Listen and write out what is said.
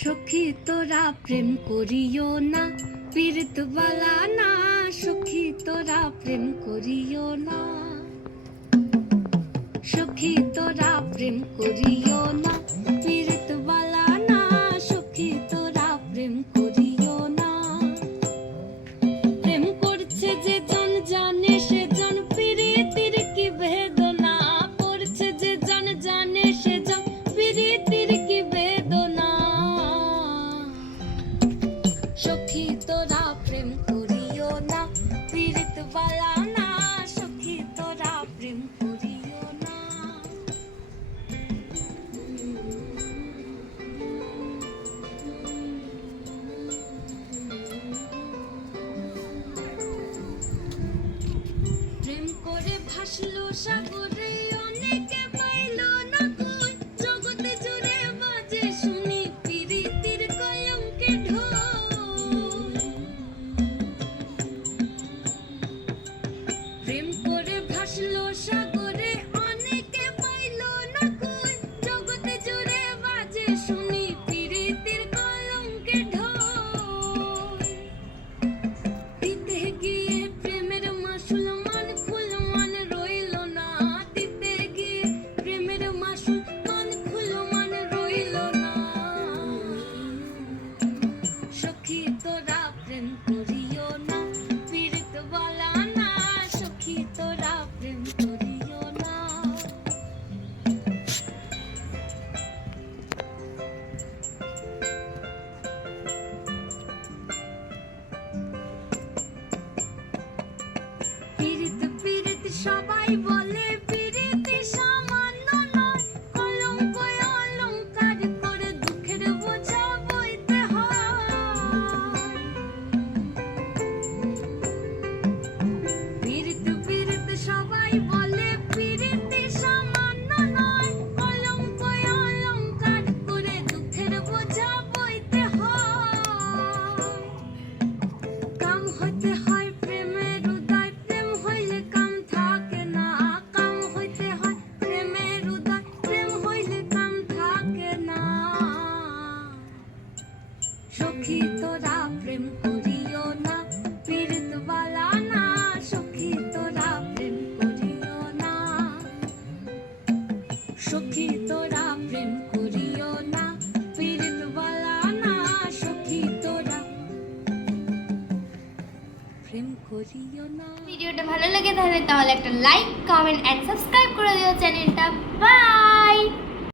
সখী তোরা প্রেম করিও না, পীড়িত বালা না। সখী তোরা প্রেম করিও না, সখী তোরা প্রেম করিও না, পীড়িত বালা না। সখী তোরা প্রেম করিও না। প্রেম করছে যে জন জানে সে জন, পীড়িতির কি বেদনা। করছে যে জন জানে সে জন, পীড়িতির কি বেদনা। সখী তোরা প্রেম করিও না, পীড়িত বালা না। সখী তোরা প্রেম করিও না। প্রেম করে ভাসলো সাগরে, অনেকে পাইল না কই। জগতে জুড়ে বাজে শুনি পীড়িতির কলঙ্কে ঢোল। প্রেম করে ভাসলো সাগরে, অনেকে পাইল না কই। জগতে জুড়ে বাজে শুনি পীড়িতির কলঙ্কে ঢোল। দিতে গিয়ে প্রেমের মাসুল মান খুল মান রইল না। দিতে গিয়ে প্রেমের মাসুল মান খুল মান রইল না। সখী তোরা প্রেম করিও না, পীড়িত বালা না। সখী তোরা প্রেম করিও না। পীড়িত পীড়িত সবাই বলে, পীড়িতি সামান্য নয়। কলঙ্ক অলংকার করে দুঃখের বোঝা বইতে হয়। পীড়িত পীড়িত সবাই বলে, পীড়িতি সামান্য নয়। কলঙ্ক অলংকার করে দুঃখের বোঝা বইতে হয়। কাম হইতে হয় প্রেমের উদয়, প্রেম হইলে কাম থাকে না। কাম হইতে হয় প্রেমের উদয়, প্রেম হইলে কাম থাকে না। সখী তোরা প্রেম করিও না, পীড়িত বালা না। সখী তোরা প্রেম করিও না, সখী তোরা প্রেম করিও না, পীড়িত বালা না। সখী তোরা প্রেম করিও না। ভিডিওটা ভালো লাগে তাহলে একটা লাইক, কমেন্ট এন্ড সাবস্ক্রাইব করে দিও চ্যানেলটা। বাই।